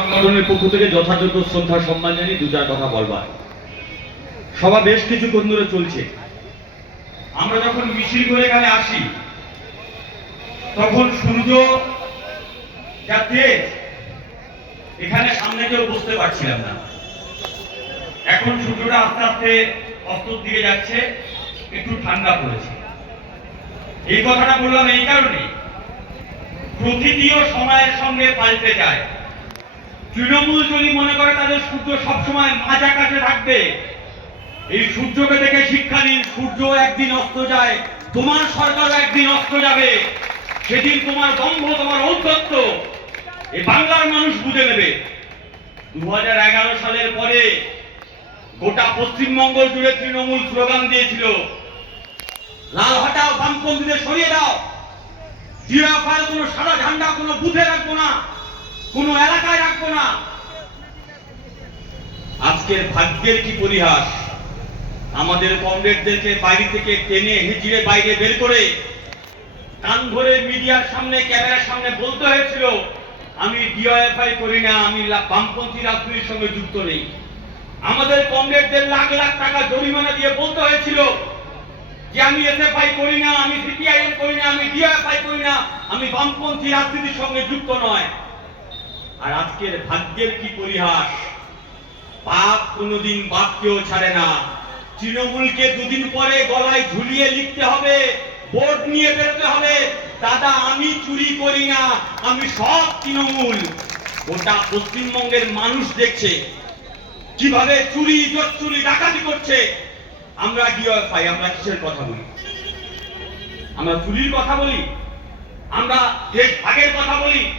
সংগঠনের পক্ষ থেকে যথাযথ শ্রদ্ধা, সম্মান জানিয়ে দু চার কথা বলবার। সভা বেশ কিছুক্ষণ ধরে চলছে। আমরা যখন মিছিল করে এখানে আসি, তখন সূর্য যা তেজ, এখানে সামনে কেউ বুঝতে পারছিলাম না। এখন সূর্যটা আস্তে আস্তে অস্তর দিকে যাচ্ছে, একটু ঠান্ডা পড়েছে। এই কথাটা বললাম এই কারণে প্রকৃতিও সময়ের সঙ্গে পাল্টে যায়। তৃণমূল যদি মনে করে তাদের সূর্য সবসময় মাজা কাছে থাকবে, এই সূর্যকে দেখে শিক্ষা নিন, সূর্য একদিন অস্ত যায়, তোমার সরকারও একদিন অস্ত যাবে। সেদিন তোমার দম্ভ তোমার ঔদ্ধত্য এই বাংলার মানুষ বুঝে নেবে। দু হাজার এগারো সালের পরে গোটা পশ্চিমবঙ্গ জুড়ে তৃণমূল স্লোগান দিয়েছিল, লাল হটাও বামপন্থীদের সরিয়ে দাও। জিরাফার কোনো সাদা ঝান্ডা, কোনো বুথে রাখব না। কোনো এলাকায় রাখব না। আজকের ভাগ্যের কি পরিহাস? আমাদের কমরেডদেরকে বাড়ি থেকে টেনে হিচড়ে বাইরে বের করে কান ধরে মিডিয়ার সামনে, ক্যামেরার সামনে বলতে হয়েছিল, আমি ডিওএফআই করি না, আমি বামপন্থী রাজনীতির সঙ্গে যুক্ত নেই। আমাদের কমরেডদের লাখ লাখ টাকা জরিমানা দিয়ে বলতে হয়েছিল যে আমি এসএফআই করি না, আমি সিপিআইএম করি না, আমি ডিওএফআই করি না, আমি বামপন্থী রাজনীতির সঙ্গে যুক্ত নয়। আর আজকের ভাগ্যের কি পরিহাস? বাপ কোনোদিন বাপকেও ছাড়ে না। তৃণমূলকে দুদিন পরে গলায় ঝুলিয়ে লিখতে হবে বোর্ড নিয়ে বেরোতে হবে, দাদা, আমি চুরি করি না, আমি সব তৃণমূল। গোটা পশ্চিমবঙ্গের মানুষ দেখছে কীভাবে চুরি চুরি ডাকাতি করছে। আমরা ডিওএফআই আমরা কিসের কথা বলি? আমরা চুরির কথা বলি? আমরা দেশ ভাগের কথা বলি?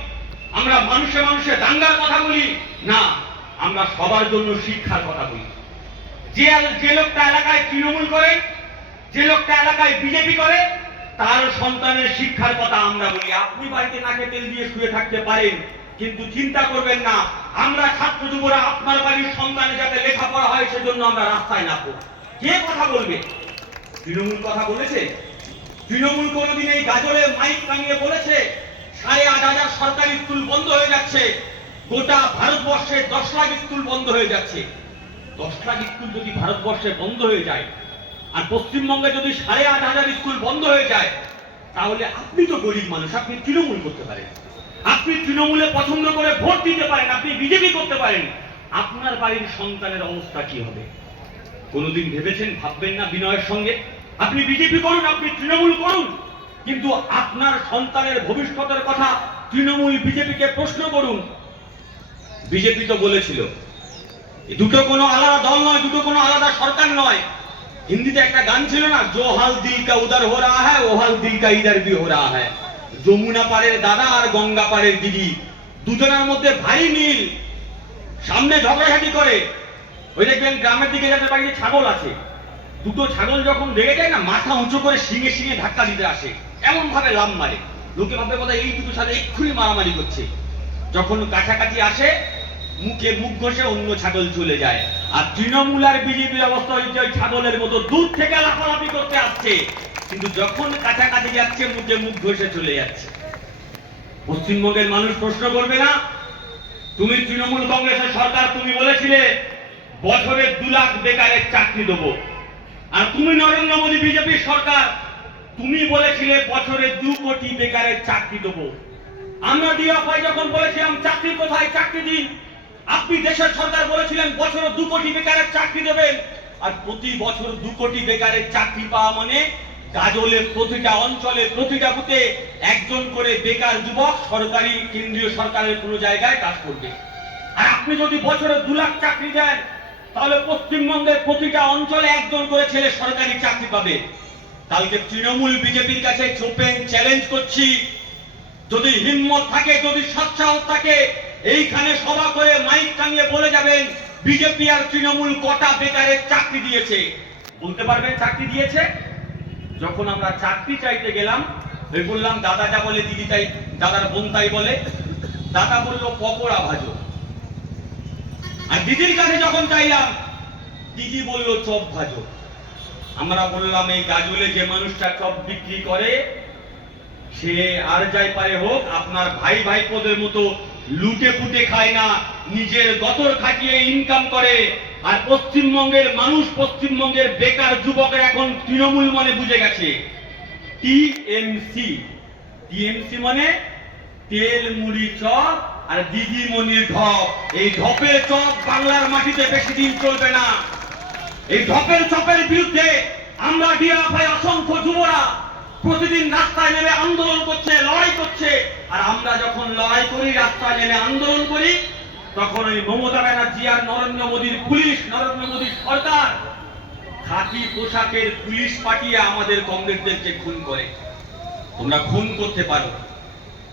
আমরা মানুষে মানুষে দাঙ্গার কথা বলি। না, আমরা সবার জন্য শিক্ষার কথা বলি। যে যে লোকটা এলাকায় তৃণমূল করে, যে লোকটা এলাকায় বিজেপি করে, তার সন্তানের শিক্ষার কথা আমরা বলি। আপনি বাড়িতে নাকে তেল দিয়ে শুয়ে থাকতে পারেন, কিন্তু চিন্তা করবেন না। আমরা ছাত্র যুবরা, আপনার বাড়ির সন্তানে যাতে লেখাপড়া হয়, সেজন্য আমরা রাস্তায় নামবো। কে কথা বলবে? তৃণমূল কথা বলেছে? তৃণমূল কোনোদিন এই গাজরে মাইক টাঙিয়ে বলেছে? সাড়ে আট হাজার সরকারি স্কুল বন্ধ হয়ে যাচ্ছে। গোটা ভারতবর্ষে দশ লাখ স্কুল বন্ধ হয়ে যাচ্ছে। দশ লাখ স্কুল যদি ভারতবর্ষে বন্ধ হয়ে যায়, আর পশ্চিমবঙ্গে যদি সাড়ে আট হাজার স্কুল বন্ধ হয়ে যায়, তাহলে আপনি তো গরিব মানুষ, আপনি তৃণমূল করতে পারেন। আপনি তৃণমূলে পছন্দ করে ভোট দিতে পারেন, আপনি বিজেপি করতে পারেন। আপনার বাড়ির সন্তানের অবস্থা কি হবে? কোনোদিন ভেবেছেন, ভাববেন না বিনয়ের সঙ্গে? আপনি বিজেপি করুন, আপনি তৃণমূল করুন। কিন্তু আপনার সন্তানের ভবিষ্যতের কথা তৃণমূল বিজেপিকে প্রশ্ন করুন। বিজেপি তো বলেছিল দুটো কোনো আলাদা দল নয়, দুটো কোনো আলাদা সরকার নয়। হিন্দিতে একটা গান ছিল না জো হাল দিল কা উদার হো রাহা হ্যায় ও হাল দিল কা ইধার ভি হো রাহা হ্যায়। যমুনা পাড়ের দাদা আর গঙ্গা পাড়ের দিদি, দুজনের মধ্যে ভারী মিল। সামনে ঝগড়াঝাটি করে। ওই দেখবেন গ্রামের দিকে যাদের বাড়িতে ছাগল আছে, দুটো ছাগল যখন লেগে যায় না, মাথা উঁচু করে শিঙে শিঙে ধাক্কা দিতে আসে। এমন ভাবে লাভ মারে। লোকে ভাবে কথা এই দুটো সাথে এক্ষুনি মারামারি করছে যখন কাছাকাছি আসে, মুখে মুখ ঘষে অন্য ছাগল চলে যায়। আর তৃণমূল আর বিজেপির অবস্থা হচ্ছে ওই ছাগলের মতো। দূর থেকে লাফালাফি করতে আসছে। কিন্তু যখন কাছাকাছি যাচ্ছে, মুখে মুখ ঘষে চলে যাচ্ছে। পশ্চিমবঙ্গের মানুষ প্রশ্ন করবে না, তুমি তৃণমূল কংগ্রেসের সরকার, তুমি বলেছিলে বছরে দু লাখ বেকারের চাকরি দেবো। আর তুমি নরেন্দ্র মোদী বিজেপির সরকার তুমি বলেছিলে বছরে দু কোটি বেকারের চাকরি দেবো। আমরা ডিএফআই যখন বলেছিলাম, চাকরি কোথায়? চাকরি দিন। আপনি দেশের সরকার বলেছিলেন, বছরে দু কোটি বেকারের চাকরি দেবেন। আর প্রতি বছর দু কোটি বেকারের চাকরি পাওয়া মানে গাজলের প্রতিটা অঞ্চলে, প্রতিটা বুথে একজন করে বেকার যুবক সরকারি, কেন্দ্রীয় সরকারের কোনো জায়গায় কাজ করবে। আর আপনি যদি বছরে দু লাখ চাকরি দেন, তাহলে পশ্চিমবঙ্গের প্রতিটা অঞ্চলে একজন করে ছেলে সরকারি চাকরি পাবে। কালকে তৃণমূল বিজেপির কাছে ওপেন চ্যালেঞ্জ করছি। যদি হিম্মত থাকে, যদি সৎসাহস থাকে, এইখানে সভা করে মাইক টাঙিয়ে বলে যাবেন, বিজেপি আর তৃণমূল কটা বেকারের চাকরি দিয়েছে। বলতে পারবেন চাকরি দিয়েছে? যখন আমরা চাকরি চাইতে গেলাম ওই বললাম, দাদা যা বলে, দিদি তাই, দাদার বোন তাই বলে। দাদা বলল, পকোড়া ভাজো। আর দিদির কাছে যখন চাইলাম, দিদি বলল, চপ ভাজো। আমরা বললাম, এই গাজলে যে মানুষটা চপ বিক্রি করে, সে আর যাই পারে হোক, আপনার ভাই ভাইপোদের মতো লুটে পুটে খায় না, নিজের গতর খাটিয়ে ইনকাম করে। আর পশ্চিমবঙ্গের মানুষ, পশ্চিমবঙ্গের বেকার যুবকের এখন তৃণমূল মানে বুঝে গেছে। টিএমসি। টিএমসি মানে তেল, মুড়ি, চপ আর দিদিমণির ঢপ। এই ঢপের চপ বাংলার মাটিতে বেশি দিন চলবে না। এই ঢপের চপের বিরুদ্ধে আমরা ডিআফআই অসংখ্য যুবরা প্রতিদিন রাস্তায় নেমে আন্দোলন করছে, লড়াই করছে। আর আমরা যখন লড়াই করি, রাস্তায় নেমে আন্দোলন করি, তখন ওই মমতা ব্যানার্জি আর নরেন্দ্র মোদীর পুলিশ, নরেন্দ্র মোদীর সরকার খাকি পোশাকের পুলিশ পাঠিয়ে আমাদের কংগ্রেসদেরকে খুন করে। তোমরা খুন করতে পারো।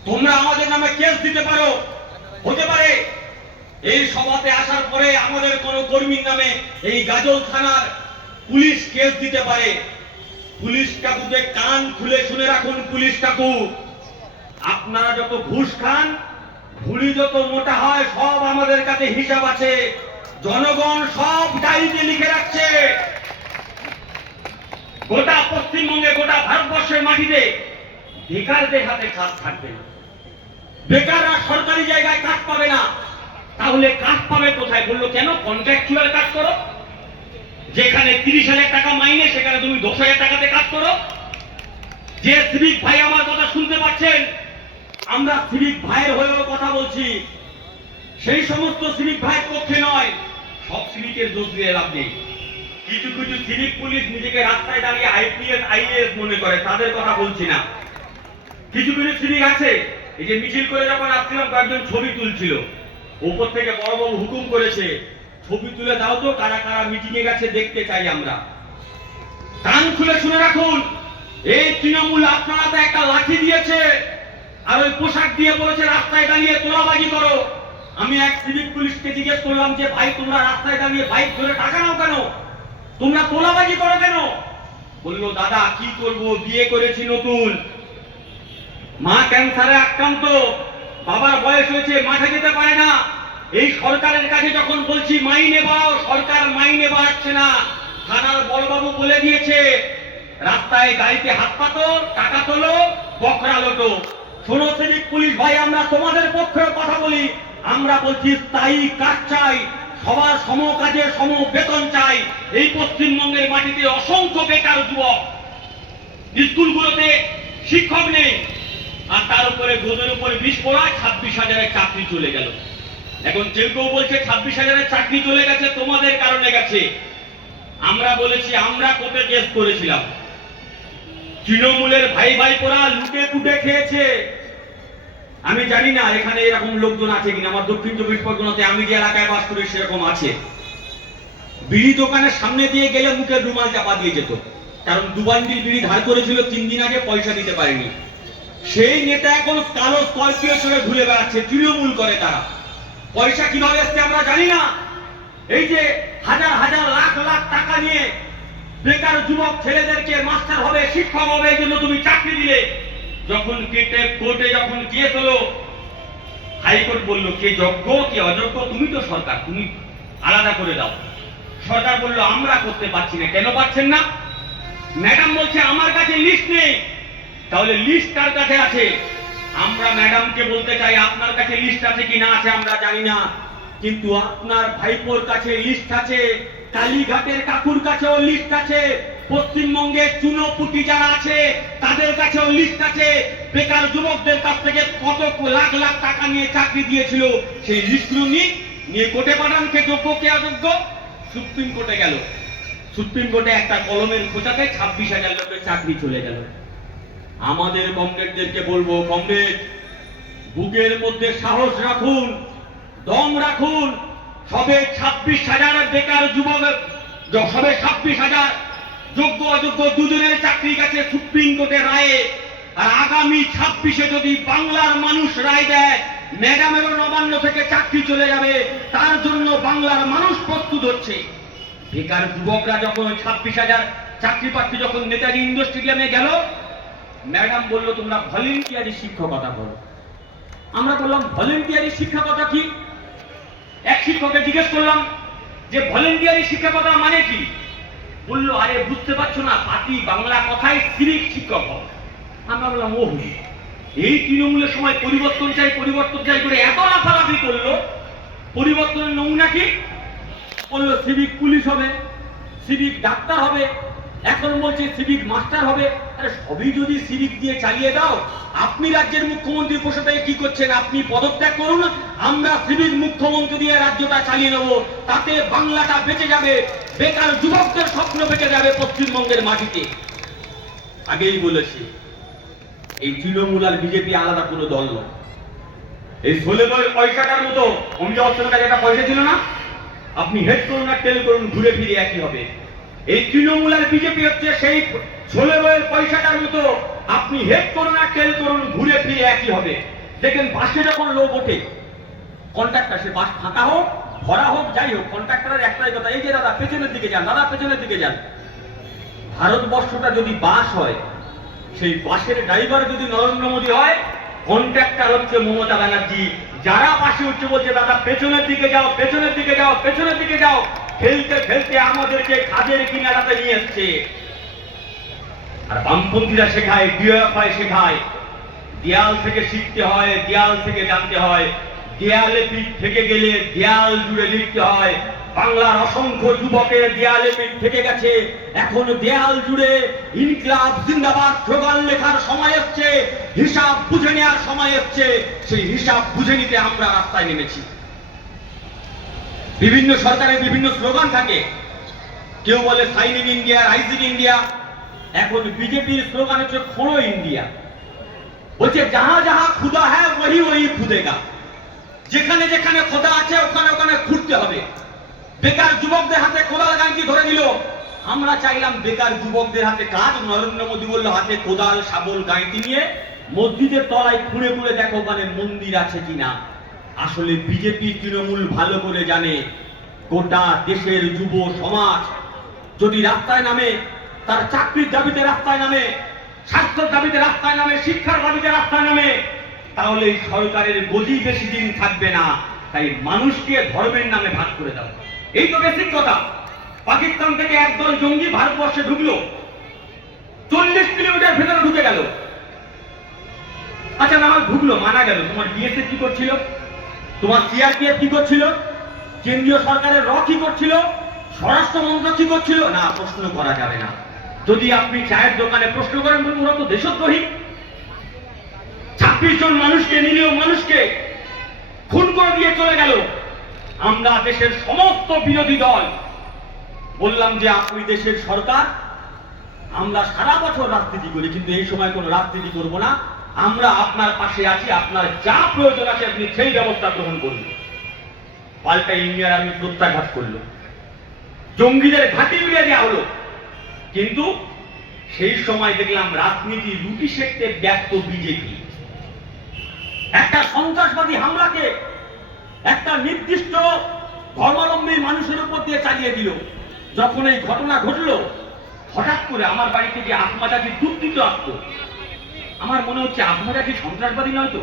তোমরা আমাদের নামে কেস দিতে পারো। হতে পারে এই সভাতে আসার পরে আমাদের কোন কর্মীর নামে এই গাজল থানার পুলিশ কেস দিতে পারে। পুলিশ কাকুকে কান খুলে শুনে রাখুন, পুলিশ কাকু। আপনারা যত ঘুষ খান, ভুলি যত মোটা হয়, সব আমাদের কাছে হিসাব আছে। জনগণ সব ডায়েরিতে লিখে রাখছে। গোটা পশ্চিমবঙ্গে, গোটা ভারতবর্ষের মাটিতে বেকারদের হাতে কাজ থাকবে না। বেকাররা সরকারি জায়গায় কাজ পাবে না। তাহলে কাজ পাবে কোথায়? বলল, কেন? কন্ট্রাকচুয়াল কাজ করো। যেখানে তিরিশ হাজার টাকা মাইনে, সেখানে তুমি দশ হাজার টাকাতে কাজ করো। যে সিভিক ভাই আমার কথা শুনতে পাচ্ছেন, আমরা সিভিক ভাইয়ের হয়েও কথা বলছি। সেই সমস্ত সিভিক ভাইয়ের পক্ষে নয়, সব সিভিকের দোষ দিয়ে লাভ নেই। কিছু কিছু সিভিক পুলিশ নিজেকে রাস্তায় দাঁড়িয়ে আইপিএস, আইএএস মনে করে, তাদের কথা বলছি না। কিছু কিছু সিভিক আছে, এই যে মিছিল করে যখন আসছিলাম, কয়েকজন ছবি তুলছিল। উপর থেকে বড় বড় হুকুম করেছে, ছবি তুলে দাও তো, কারা কারা মিটিং এ গেছে দেখতে চাই আমরা। কান খুলে শুনে রাখুন, এই তৃণমূল আপনারা তো একটা লাঠি দিয়েছে, আর ওই পোশাক দিয়ে বলেছে, রাস্তায় দাঁড়িয়ে তোলাবাজি করো। আমি এক সিভিক পুলিশকে জিজ্ঞেস করলাম যে, ভাই, তোমরা রাস্তায় দাঁড়িয়ে বাইক ধরে টাকা নাও কেন? তোমরা তোলাবাজি করো কেন? বলল, দাদা, কি করব? বিয়ে করেছি নতুন। মা ক্যান্সারে আক্রান্ত। বাবার বয়স হয়েছে, মাঠে যেতে পারে না। এই সরকারের কাছে যখন বলছি, মাইনে বাড়াও সরকার মাইনে বাড়াচ্ছে না। থানার বড়বাবু বলে দিয়েছে, রাস্তায় গাড়িতে হাত পাতো টাকা তোলো, বকরা লোটো। শোনো সিভিক পুলিশ ভাই, আমরা তোমাদের পক্ষে কথা বলি। আমরা বলছি, স্থায়ী কাজ চাই, সবার সম কাজে সম বেতন চাই। এই পশ্চিমবঙ্গের মাটিতে অসংখ্য বেকার যুবক। স্কুলগুলোতে শিক্ষক নেই আর তার উপরে গোদের উপরে বিষ পড়া ছাব্বিশ হাজারের চাকরি চলে গেল। এখন কেউ কেউ বলছে ছাব্বিশ হাজারের চাকরি চলে গেছে, তোমাদের কারণে গেছে। আমরা বলেছি, আমরা কোর্টে কেস করেছিলাম। তৃণমূলের ভাই ভাই পোড়া লুটে পুটে খেয়েছে। আমি জানি না, এখানে এরকম লোকজন আছে কিনা। আমার দক্ষিণ চব্বিশ পরগনাতে আমি যে এলাকায় বাস করি সেরকম আছে। বিড়ি দোকানের সামনে দিয়ে গেলে মুখের রুমাল চাপা দিয়ে যেত। কারণ দুবান্ডির বিড়ি ধার করেছিল, তিন দিন আগে পয়সা দিতে পারেনি। সেই নেতা এখন কালো স্করপিও সঙ্গে ঘুরে বেড়াচ্ছে, তৃণমূল করে তারা। পয়সা কীভাবে আসছে আমরা জানি না। এই যে হাজার হাজার লাখ লাখ টাকা নিয়ে বেকার যুবক ছেলেদেরকে মাস্টার হবে, শিক্ষক হবে, এই জন্য তুমি চাকরি দিলে। যখন কেটে কোর্টে যখন কেস হলো, হাইকোর্ট বলল, কে যোগ্য, কে অযোগ্য, তুমি তো সরকার, তুমি আলাদা করে দাও। সরকার বলল, আমরা করতে পারছি না। কেন পাচ্ছেন না? ম্যাডাম বলছে, আমার কাছে লিস্ট নেই। তাহলে লিস্ট কার কাছে আছে? আমরা ম্যাডামকে বলতে চাই, আপনার কাছে লিস্ট আছে কি না আছে আমরা জানি না। কিন্তু আপনার ভাইপোর কাছে লিস্ট আছে, কালীঘাটের কাকুর কাছেও লিস্ট আছে পশ্চিমবঙ্গের চুনোপুটি যারা আছে, তাদের কাছেও লিস্ট আছে। বেকার যুবকদের কাছ থেকে কত লাখ লাখ টাকা নিয়ে চাকরি দিয়েছিল, সেই লিস্টগুলো নিয়ে নিয়ে কোর্টে পাঠান কে যোগ্য, কে অযোগ্য? সুপ্রিম কোর্টে গেল। সুপ্রিম কোর্টে একটা কলমের খোঁচাতে ছাব্বিশ হাজার লোকের চাকরি চলে গেল। আমাদের কমরেডদেরকে বলব, কমরেড, বুকের মধ্যে সাহস রাখুন, দম রাখুন। সবে ছাব্বিশ হাজার বেকার যুবক সবে ছাব্বিশ হাজার যোগ্য অযোগ্য দুজনের চাকরি গেছে সুপ্রিম কোর্টের রায়ে। আর আগামী ছাব্বিশে যদি বাংলার মানুষ রায় দেয়, ম্যাডামেরও নবান্ন থেকে চাকরি চলে যাবে, তার জন্য বাংলার মানুষ প্রস্তুত হচ্ছে। বেকার যুবকরা যখন ছাব্বিশ হাজার চাকরি প্রার্থী যখন নেতাজি ইন্ডোর স্টেডিয়ামে গেল ম্যাডাম বলল, তোমরা ভলেন্টিয়ারি শিক্ষকতা করো আমরা বললাম, ভলেন্টিয়ারি শিক্ষকতা কি? এক শিক্ষককে জিজ্ঞেস করলাম যে, ভলেন্টিয়ারি শিক্ষকতা মানে কি? বলল, আরে, বুঝতে পারছ না, পাতি বাংলা কথায় সিভিক শিক্ষক আমরা বললাম ও এই তৃণমূলের সময় পরিবর্তন চাই পরিবর্তন চাই করে এত লাফালাফি করল? পরিবর্তনের নমুনা কি? বলল, সিভিক পুলিশ হবে, সিভিক ডাক্তার হবে এখন বলছে সিভিক মাস্টার হবে, আরে সবই যদি সিভিক দিয়ে চালিয়ে দাও, আপনি রাজ্যের মুখ্যমন্ত্রী থেকে কি করছেন আপনি পদত্যাগ করুন, আমরা সিভিক মুখ্যমন্ত্রী দিয়ে রাজ্যটা চালিয়ে নেব, তাতে বাংলাটা বেঁচে যাবে, বেকার যুবকদের স্বপ্ন বেঁচে যাবে পশ্চিমবঙ্গের মাটিতে। আগেই বলেছি, এই তৃণমূল আর বিজেপি আলাদা কোনো দল নয়। এই ষোলো পয়সাটার মতো অমিতাভ বচ্চনের কাছে একটা পয়সা ছিল না? আপনি হেড করুন আর টেল করুন, ঘুরে ফিরে একই হবে। এই তৃণমূল আর বিজেপি হচ্ছে সেই ষোলো বইয়ের পয়সাটার মতো। আপনি হেড করুন আর টেল করুন, ঘুরে ফিরে একই হবে। দেখেন, বাসে যখন লোক ওঠে কন্ট্রাক্টর সে বাস ফাঁকা হোক, ভরা হোক, যাই হোক কন্ট্রাক্টরের একটাই কথা, এই যে দাদা, পেছনের দিকে যান, দাদা, পেছনের দিকে যান। ভারতবর্ষটা যদি বাস হয়, সেই বাসের ড্রাইভার যদি নরেন্দ্র মোদী হয় কন্ট্রাক্টর হচ্ছে মমতা ব্যানার্জি। যারা পাশে উঠছে বলছে, দাদা, পেছনের দিকে যাও, পেছনের দিকে যাও, পেছনের দিকে যাও। খেলতে খেলতে আমাদেরকে কাজের কিনারাতে নিয়ে এসছে। আর বামপন্থীরা শেখায় ডিএফআই শেখায়। দেয়াল থেকে শিখতে হয়, দেয়াল থেকে জানতে হয়। দেয়ালে পিঠ থেকে গেলে দেয়াল জুড়ে লিখতে হয়। বাংলার অসংখ্য যুবকের দেয়ালে পিঠ থেকে গেছে। এখন দেয়াল জুড়ে ইনকলাব জিন্দাবাদ স্লোগান লেখার সময় এসছে। হিসাব বুঝে নেওয়ার সময় এসছে। সেই হিসাব বুঝে নিতে আমরা রাস্তায় নেমেছি। বিভিন্ন সরকারের বিভিন্ন স্লোগান থাকে। কেউ বলে সাইনিং ইন্ডিয়া, রাইজিং ইন্ডিয়া। এখন বিজেপির স্লোগান হচ্ছে খোঁড়ো ইন্ডিয়া। বলছে, যাহা যাহা খুদা হ্যাঁ ওহি ওহি খুদেগা যেখানে যেখানে খোদা আছে, ওখানে ওখানে খুঁড়তে হবে। বেকার যুবকদের হাতে কোদাল গাঙ্কি ধরে দিল আমরা চাইলাম বেকার যুবকদের হাতে কাজ। নরেন্দ্র মোদী বলল, হাতে কোদাল শাবল গাঁইতি নিয়ে মসজিদের তলায় খুঁড়ে খুঁড়ে দেখো ওখানে মন্দির আছে কিনা। আসলে বিজেপি তৃণমূল ভালো করে জানে, গোটা দেশের যুব সমাজ যদি রাস্তায় নামে, তার চাকরির দাবিতে রাস্তায় নামে, স্বাস্থ্যের দাবিতে রাস্তায় নামে, শিক্ষার দাবিতে রাস্তায় নামে, তাহলে সরকারের গদি বেশি দিন থাকবে না। তাই মানুষকে ধর্মের নামে ভাগ করে দাও। এই তো বেসিক কথা। পাকিস্তান থেকে একদল জঙ্গি ভারতবর্ষে ঢুকলো। চল্লিশ কিলোমিটার ভেতরে ঢুকে গেল। আচ্ছা না ঢুকলো, মানা গেল। তোমার বিএসএফ কি করছিল? তোমার সিআরপিএফ কি করছিল? কেন্দ্রীয় সরকারের র কি করছিল? স্বরাষ্ট্র মন্ত্রক কি করছিল? না, প্রশ্ন করা যাবে না। যদি আপনি চায়ের দোকানে প্রশ্ন করেন, বলুন, ওরা তো দেশদ্রোহী। ছাব্বিশ জন মানুষকে, নিরীহ মানুষকে খুন করে দিয়ে চলে গেল। আমরা দেশের সমস্ত বিরোধী দল। বললাম যে, আপনি দেশের সরকার, আমরা সারা বছর রাজনীতি করি, কিন্তু এই সময় কোনো রাজনীতি করব না। আমরা আপনার পাশে আছি, আপনার যা প্রয়োজন আছে আপনি সেই ব্যবস্থা গ্রহণ করুন। পাল্টা ইন্ডিয়ার আমি প্রত্যাঘাত করল জঙ্গিদের ঘাঁটি উড়িয়ে দেওয়া হলো। কিন্তু সেই সময় দেখলাম রাজনীতি রুটি সেকতে ব্যস্ত বিজেপি। একটা সন্ত্রাসবাদী হামলাকে একটা নির্দিষ্ট ধর্মাবলম্বী মানুষের উপর দিয়ে চালিয়ে দিল। যখন এই ঘটনা ঘটলো, হঠাৎ করে আমার বাড়ি থেকে আত্মাজাকে দুধ দিতে আসতো আমার মনে হচ্ছে আত্মাজা কি সন্ত্রাসবাদী নয় তো?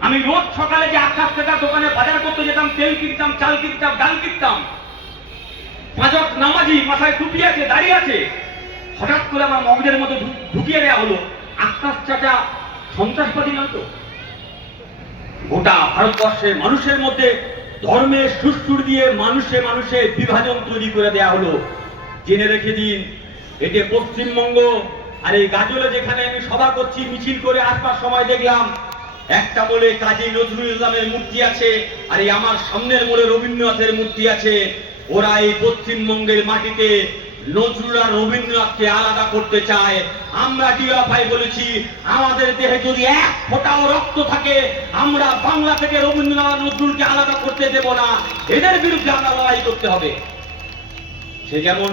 আমি রোজ সকালে যে আকাশ টাকার দোকানে বাজার করতে যেতাম, তেল কিনতাম, চাল কিনতাম, ডাল কিনতাম। পাঁচক নামাজি মাথায় টুপি আছে দাঁড়িয়ে আছে। হঠাৎ করে আমার মগজের মতো ঢুকিয়ে দেওয়া হলো। আকাশ চাচা সন্ত্রাসবাদী নয় তো? গোটা ভারতবর্ষের মানুষের মধ্যে ধর্মের সুস্থুর দিয়ে মানুষে মানুষে বিভাজন তৈরি করে দেয়া হলো। জেনে রেখে দিন, এতে পশ্চিমবঙ্গ আর এই গাজলে যেখানে আমি সভা করছি, মিছিল করে আসবার সময় দেখলাম একটা বলে কাজী নজরুল ইসলামের মূর্তি আছে, আর এই আমার সামনের মোড়ে রবীন্দ্রনাথের মূর্তি আছে। ওরা এই পশ্চিমবঙ্গের মাটিতে নজরুল আর রবীন্দ্রনাথকে আলাদা করতে চায়। আমরা ডিওয়াফাই বলেছি, আমাদের দেহে যদি এক ফোঁটাও রক্ত থাকে, আমরা বাংলা থেকে রবীন্দ্রনাথ নজরুলকে আলাদা করতে দেব না। এদের বিরুদ্ধে আমরা লড়াই করতে হবে। সে যেমন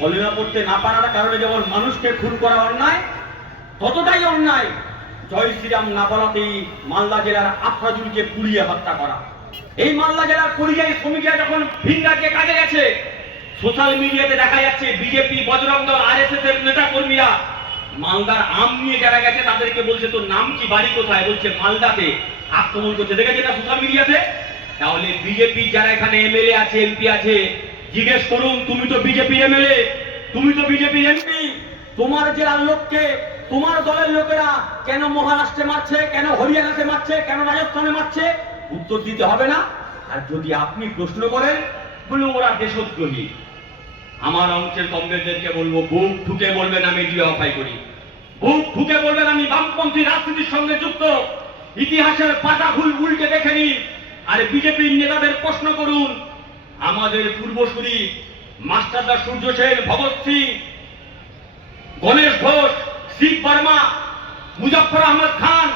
কলিমা পড়তে না পারার কারণে যেমন মানুষকে খুন করা অন্যায়, ততটাই অন্যায়, জয় শ্রীরাম না বলাতেই মালদা জেলার আফরাজুলকে পুড়িয়ে হত্যা করা। এই মালদা জেলার পরিযায়ী শ্রমিকরা যখন রাজ্যে কাজে গেছে, সোশ্যাল মিডিয়াতে দেখা যাচ্ছে বিজেপি, বজরং দল আর এস এস এর নেতা কর্মীরা মালদার আম নিয়ে যারা গেছে, তাদেরকে বলছে, তোর নাম কি, বাড়ি কোথায়? বলছে, মালদাতে আক্রমণ করছে। দেখেছে না সোশ্যাল মিডিয়াতে? তাহলে বিজেপি যারা এখানে এমএলএ আছে, এমপি আছে জিজ্ঞেস করুন, তুমি তো বিজেপি এমএলএ, তুমি তো বিজেপি এমপি। তোমার জেলার লোককে তোমার দলের লোকেরা কেন মহারাষ্ট্রে মারছে, কেন হরিয়ানাতে মারছে, কেন রাজস্থানে মারছে, উত্তর দিতে হবে না। আর যদি আপনি প্রশ্ন করেন বলে ওরা দেশদ্রোহী। আমার অংশের কংগ্রেসদেরকে বলব, বুক ঠুকে বলবেন আমি ডিওয়াফাই করি। বুক ঠুকে বলবেন আমি বামপন্থী রাজনীতির সঙ্গে যুক্ত। ইতিহাসের পাতা ভুল উল্টে দেখে নিন। আর বিজেপির নেতাদের প্রশ্ন করুন আমাদের পূর্বসূরি মাস্টারদা সূর্য সেন, ভগৎ সিং, গণেশ ঘোষ, শিব বর্মা মুজফর আহমদ খান,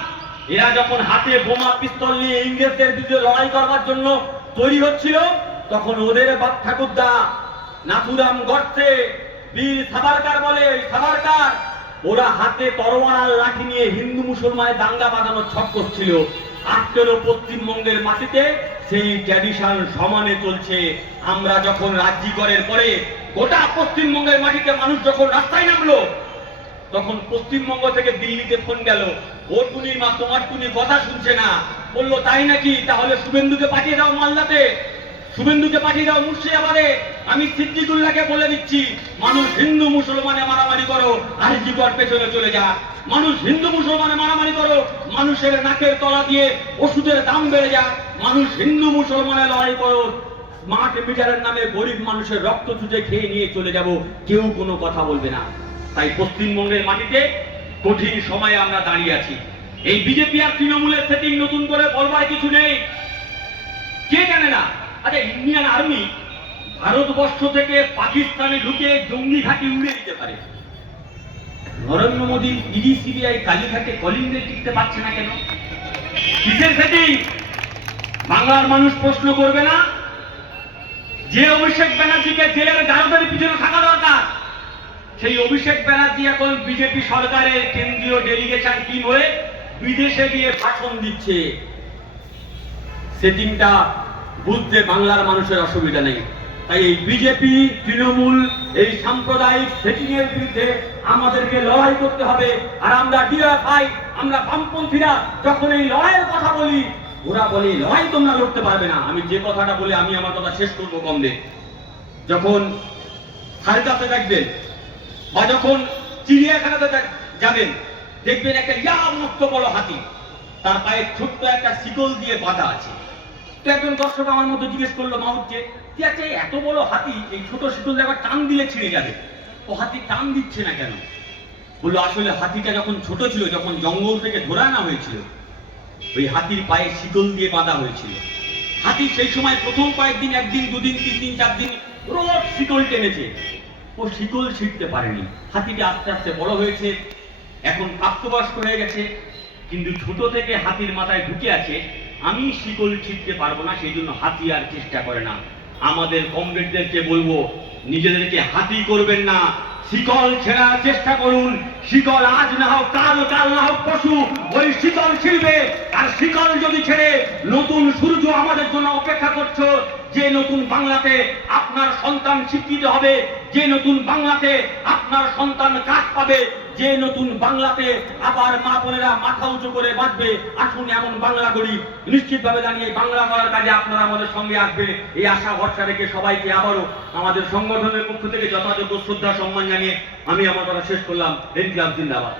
এরা যখন হাতে বোমা, পিস্তল নিয়ে ইংরেজদের বিরুদ্ধে লড়াই করবার জন্য তৈরি হচ্ছিল, তখন ওদের বাপ ঠাকুরদা নাথুরাম গডসে বীর সাবারকার বলে ওই সাভারকার, ওরা হাতে তরোয়ার আর লাঠি নিয়ে হিন্দু মুসলমানের দাঙ্গা বাঁধানোর ছক করছিল আজকেরও পশ্চিমবঙ্গের মাটিতে সেই ট্র্যাডিশন সমানে চলছে। আমরা যখন রাজ্যিকরের পরে গোটা পশ্চিমবঙ্গের মাটিতে মানুষ যখন রাস্তায় নামলো, তখন পশ্চিমবঙ্গ থেকে দিল্লিতে ফোন গেল। ওর টুনির মা, তোমার টুনি কথা শুনছে না। বলল, তাই নাকি? তাহলে শুভেন্দুকে পাঠিয়ে দাও মালদাতে। শুভেন্দুকে পাঠিয়ে দাও মুর্শিদাবাদে। আমি সিদ্দিকুল্লাহকে বলে দিচ্ছি, মানুষ হিন্দু মুসলমানে মারামারি করো জীবন পেছনে চলে যা। মানুষ হিন্দু মুসলমানে মারামারি করো, মানুষের নাকের তলা দিয়ে ওষুধের দাম বেড়ে যা। মানুষ হিন্দু মুসলমানে লড়াই করো। স্মার্ট মিটারের নামে গরিব মানুষের রক্ত চুষে খেয়ে নিয়ে চলে যাব। কেউ কোনো কথা বলবে না। তাই পশ্চিমবঙ্গের মাটিতে কঠিন সময়ে আমরা দাঁড়িয়ে আছি। এই বিজেপি আর তৃণমূলের সেটিং নতুন করে বলবার কিছু নেই। কে জানে না? আচ্ছা ইন্ডিয়ান আর্মি ভারতবর্ষ থেকে পাকিস্তানে ঢুকে জঙ্গি ঘাঁটি উড়ে দিতে পারে। নরেন্দ্র মোদী, ইডি, সিবিআই, কালীঘাটে কলিং বেল টিকতে পারছে না কেন? কিসের সেটিং বাংলার মানুষ প্রশ্ন করবে না। যে অভিষেক ব্যানার্জিকে জেলের গারদের পিছনে থাকা দরকার, সেই অভিষেক ব্যানার্জি এখন বিজেপি সরকারের কেন্দ্রীয় ডেলিগেশন টিম হয়ে বিদেশে গিয়ে ভাষণ দিচ্ছে। সেটিংটা বুঝতে বাংলার মানুষের অসুবিধা নেই। তাই এই বিজেপি, তৃণমূল, এই সাম্প্রদায়িক সেটিং এর বিরুদ্ধে আমাদেরকে লড়াই করতে হবে। আর আমরা ডিএফআই আমরা বামপন্থীরা যখন এই লড়াইয়ের কথা বলি ওরা বলে, লড়াই তোমরা লড়তে পারবে না। আমি যে কথাটা বলে আমি আমার কথা শেষ করব কম দে। যখন সারকাতে দেখবেন বা যখন চিড়িয়াখানাতে যাবেন, দেখবেন একটা ইয়া মস্ত বড় হাতি। তার পায়ে ছোট্ট একটা শিকল দিয়ে বাঁধা আছে। তো একজন দর্শক আমার মতো জিজ্ঞেস করল মাহুতকে ঠিক আছে, এত বড় হাতি, এই ছোট শিকল আবার টান দিলে ছিঁড়ে যাবে। ও হাতি টান দিচ্ছে না কেন? বলল, আসলে হাতিটা যখন ছোট ছিল, যখন জঙ্গল থেকে ধরে আনা হয়েছিল ওই হাতির পায়ে শিকল দিয়ে বাঁধা হয়েছিল। হাতি সেই সময় প্রথম কয়েকদিন, একদিন, দুদিন, তিন দিন, চার দিন রোজ শিকল টেনেছে। ও শিকল ছিঁড়তে পারেনি। হাতিটা আস্তে আস্তে বড় হয়েছে, এখন প্রাপ্তবয়স্ক হয়ে গেছে। কিন্তু ছোট থেকে হাতির মাথায় ঢুকে আছে, আমি শিকল ছিঁড়তে পারব না, সেই জন্য হাতি আর চেষ্টা করে না। আমাদের কমরেডদেরকে বলব, নিজেদেরকে হাতি করবেন না। শিকল ছেড়ার চেষ্টা করুন। শিকল আজ না হোক, কাল কাল না হোক, পশু ওই শিকল ছিঁড়বে। আর শিকল যদি ছেড়ে নতুন সূর্য আমাদের জন্য অপেক্ষা করছ, যে নতুন বাংলাতে আপনার সন্তান শিক্ষিত হবে, যে নতুন বাংলাতে আপনার সন্তান কাজ পাবে যে নতুন বাংলাতে আবার মা বোনেরা মাথা উঁচু করে বাঁচবে আসুন এমন বাংলা গড়ি। নিশ্চিতভাবে জানিয়ে বাংলা করার কাজে আপনারা আমাদের সঙ্গে আসবে। এই আশা, ভরসা রেখে সবাইকে আবারও আমাদের সংগঠনের পক্ষ থেকে যথাযথ শ্রদ্ধা, সম্মান জানিয়ে আমি আমার কথা শেষ করলাম। ইনকলাব জিন্দাবাদ।